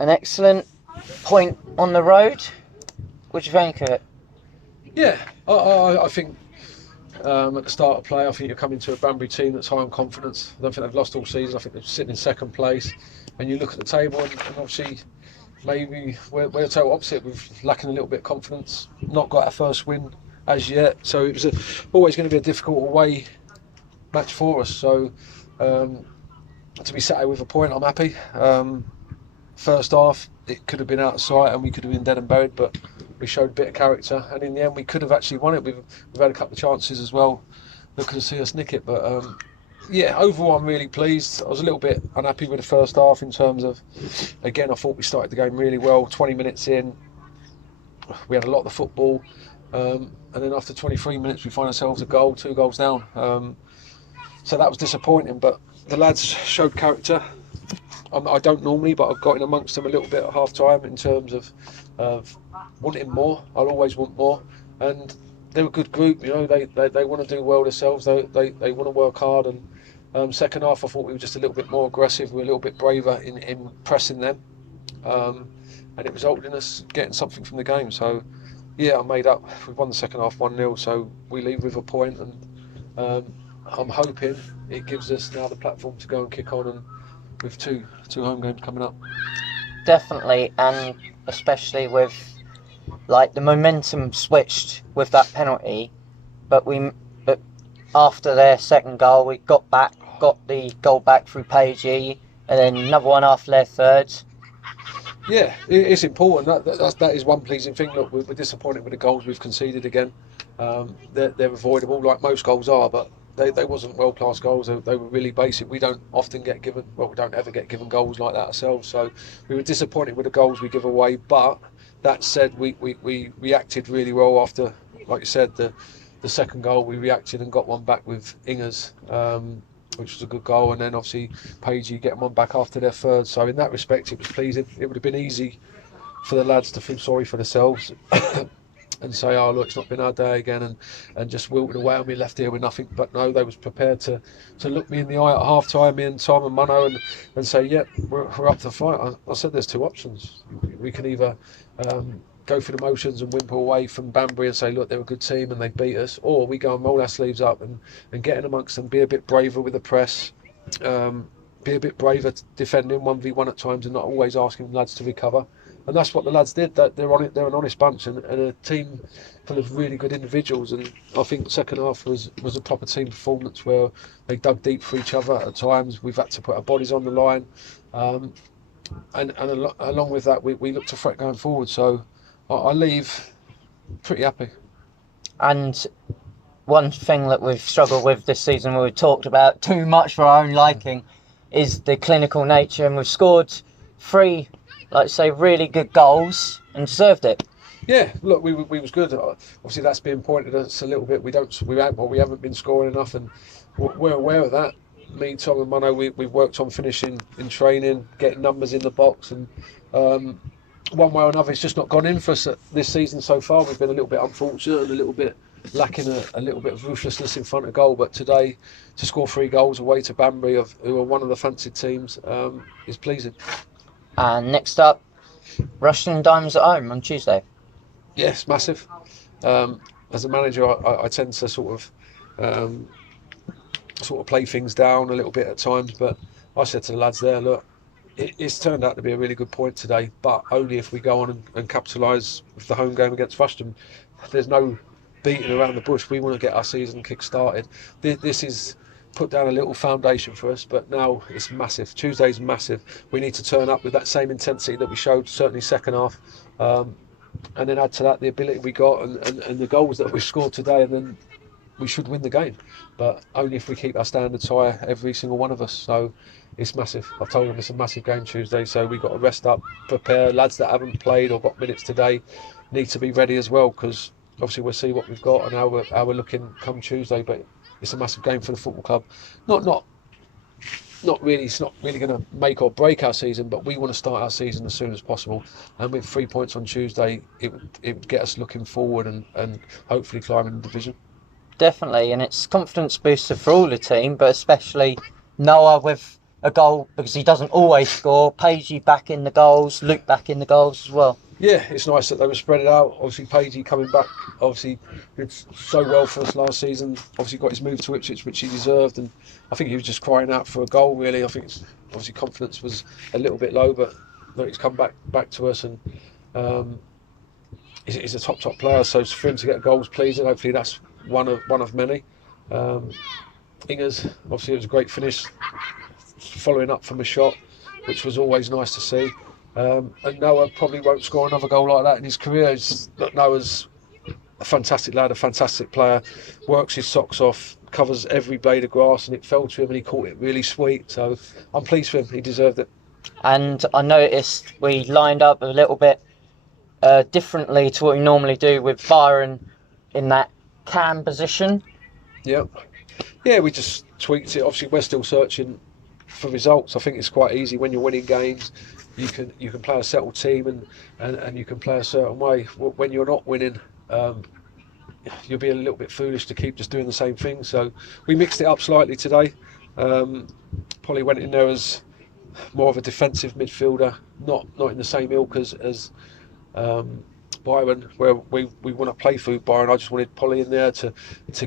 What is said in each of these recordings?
an excellent point on the road. What do you think of it? Yeah, I think at the start of play, I think you're coming to a Banbury team that's high on confidence. I don't think they've lost all season. I think they're sitting in second place. And you look at the table, and obviously maybe we're the total opposite. We're lacking a little bit of confidence. Not got our first win as yet, so it was always going to be a difficult away match for us. So to be sat here with a point, I'm happy. First half, it could have been out of sight and we could have been dead and buried, but we showed a bit of character, and in the end we could have actually won it. We've had a couple of chances as well that could have seen us nick it, but yeah, overall I'm really pleased. I was a little bit unhappy with the first half in terms of, again, I thought we started the game really well. 20 minutes in, we had a lot of the football, and then after 23 minutes we find ourselves a goal, 2 goals down. So that was disappointing, but the lads showed character. I don't normally, but I've got in amongst them a little bit at half time in terms of wanting more. I'll always want more, and they're a good group. You know, they want to do well themselves. They want to work hard. And second half, I thought we were just a little bit more aggressive. We were a little bit braver in pressing them, and it resulted in us getting something from the game. So yeah, I made up. We won the second half 1-0, so we leave with a point, and I'm hoping it gives us now the platform to go and kick on, and with two home games coming up. Definitely, and especially with like the momentum switched with that penalty, but after their second goal we got the goal back through Pagey, and then another one after their third. Yeah, it's important. That is one pleasing thing. Look, we're disappointed with the goals we've conceded again. They're avoidable, like most goals are, but they wasn't world-class goals. They were really basic. We don't often get given, well, we don't ever get given goals like that ourselves. So we were disappointed with the goals we give away. But that said, we reacted really well after, like you said, the second goal. We reacted and got one back with Ingers, which was a good goal. And then obviously Pagey getting one back after their third. So in that respect, it was pleasing. It would have been easy for the lads to feel sorry for themselves and say, oh look, it's not been our day again, and just wilted away on me, left here with nothing. But no, they was prepared to look me in the eye at half time, me and Tom and Muno, and say, yep, we're up to the fight. I said there's 2 options. We can either go through the motions and whimper away from Banbury and say, look, they're a good team and they beat us, or we go and roll our sleeves up and get in amongst them, be a bit braver with the press, be a bit braver defending 1v1 at times, and not always asking lads to recover. And that's what the lads did. That they're on it. They're an honest bunch and a team full of really good individuals. And I think the second half was a proper team performance where they dug deep for each other at times. We've had to put our bodies on the line, and along with that, we look to threat going forward. So I leave pretty happy. And one thing that we've struggled with this season, we've talked about too much for our own liking, is the clinical nature, and we've scored 3, like say, really good goals and deserved it. Yeah, look, we was good. Obviously, that's been pointed at us a little bit. We haven't been scoring enough, and we're aware of that. Me, Tom, and Muno, we've worked on finishing in training, getting numbers in the box, and one way or another, it's just not gone in for us this season so far. We've been a little bit unfortunate and a little bit lacking a little bit of ruthlessness in front of goal. But today, to score 3 goals away to Banbury, who are one of the fancied teams, is pleasing. And next up, Rushden Diamonds at home on Tuesday. Yes, massive. As a manager, I tend to sort of play things down a little bit at times, but I said to the lads there, look, it's turned out to be a really good point today, but only if we go on and capitalise with the home game against Rushden. There's no beating around the bush. We want to get our season kick-started. This is put down a little foundation for us, but now it's massive. Tuesday's massive. We need to turn up with that same intensity that we showed, certainly second half, and then add to that the ability we got and the goals that we scored today, and then we should win the game. But only if we keep our standards high, every single one of us. So it's massive. I've told them it's a massive game Tuesday, so we've got to rest up, prepare. Lads that haven't played or got minutes today need to be ready as well, because obviously we'll see what we've got and how we're looking come Tuesday. But it's a massive game for the football club. Not really. It's not really going to make or break our season, but we want to start our season as soon as possible. And with 3 points on Tuesday, it would get us looking forward and hopefully climbing the division. Definitely, and it's confidence booster for all the team, but especially Noah with a goal, because he doesn't always score. Pagey back in the goals, Luke back in the goals as well. Yeah, it's nice that they were spread it out. Obviously, Pagey coming back, obviously did so well for us last season. Obviously got his move to Ipswich, which he deserved, and I think he was just crying out for a goal. Really, I think obviously confidence was a little bit low, but he's come back to us, and he's a top player. So for him to get a goal was pleasing. Hopefully that's one of many. Ingers, obviously it was a great finish, following up from a shot, which was always nice to see. And Noah probably won't score another goal like that in his career. Noah's a fantastic lad, a fantastic player, works his socks off, covers every blade of grass, and it fell to him and he caught it really sweet. So I'm pleased for him, he deserved it. And I noticed we lined up a little bit differently to what we normally do, with Byron in that cam position. Yeah, we just tweaked it. Obviously we're still searching for results. I think it's quite easy when you're winning games. You can play a settled team and you can play a certain way. When you're not winning, you'll be a little bit foolish to keep just doing the same thing. So we mixed it up slightly today. Polly went in there as more of a defensive midfielder, not in the same ilk as Byron, where we want to play through Byron. I just wanted Polly in there to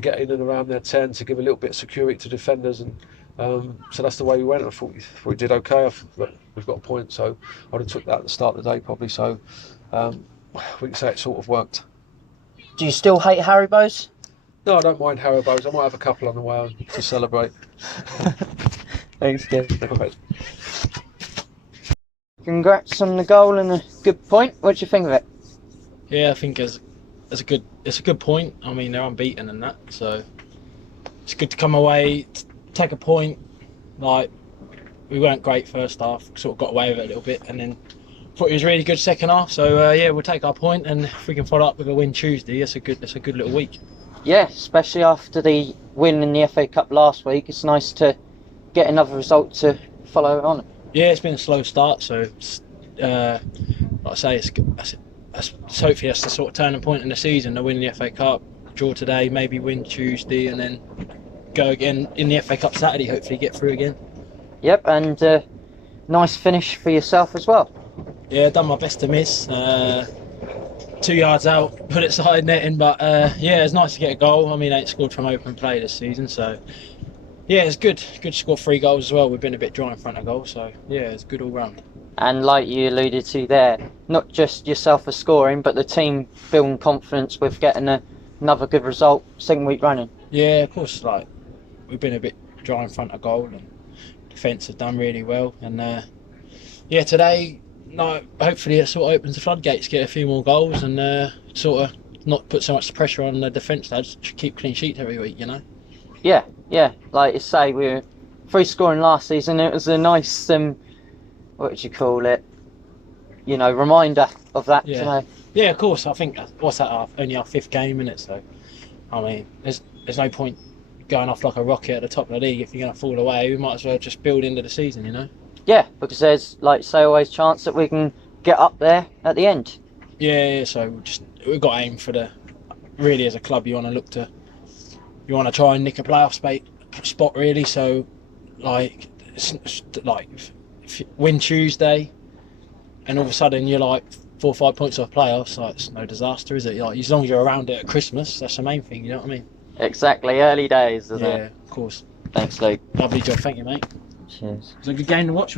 get in and around their 10, to give a little bit of security to defenders, and so that's the way we went. I thought we did okay. We've got a point, so I'd have took that at the start of the day probably. So we can say it sort of worked. Do you still hate Haribos? No, I don't mind Haribos. I might have a couple on the way on to celebrate. Thanks, Kev. Right. Congrats on the goal and a good point. What do you think of it? Yeah, I think it's a good point. I mean, they're unbeaten and that, so it's good to come away, take a point. Like, we weren't great first half, sort of got away with it a little bit, and then thought it was really good second half. So yeah, we'll take our point, and if we can follow up with a win Tuesday, it's a good little week. Yeah, especially after the win in the FA Cup last week, it's nice to get another result to follow on. Yeah, it's been a slow start, so like I say, hopefully that's the sort of turning point in the season. To win the FA Cup, draw today, maybe win Tuesday, and then go again in the FA Cup Saturday. Hopefully get through again. Yep, and nice finish for yourself as well. Yeah, done my best to miss. 2 yards out, put it side netting, but yeah, it's nice to get a goal. I mean, I ain't scored from open play this season, so yeah, it's good. Good to score 3 goals as well. We've been a bit dry in front of goal, so yeah, it's good all round. And like you alluded to there, not just yourself for scoring, but the team building confidence with getting another good result second week running. Yeah, of course. Like, we've been a bit dry in front of goal, and defence have done really well. And yeah, today, hopefully it sort of opens the floodgates, get a few more goals, and sort of not put so much pressure on the defence lads to keep clean sheets every week, you know. Yeah. Like you say, we were free scoring last season. It was a nice, what would you call it? You know, reminder of that. Yeah. Today. Yeah, of course. I think what's that? Only our 5th game in it, so I mean, there's no point going off like a rocket at the top of the league if you're going to fall away. We might as well just build into the season, you know. Yeah, because there's, like you say, always chance that we can get up there at the end. Yeah. So we've got to aim for really as a club. You want to try and nick a playoff spot really. So like if you win Tuesday, and all of a sudden you're like 4 or 5 points off playoffs, like, it's no disaster, is it? Like, as long as you're around it at Christmas, that's the main thing. You know what I mean? Exactly. Early days, isn't it? Yeah, of course. Thanks, Luke. Lovely job. Thank you, mate. Cheers. It was a good game to watch.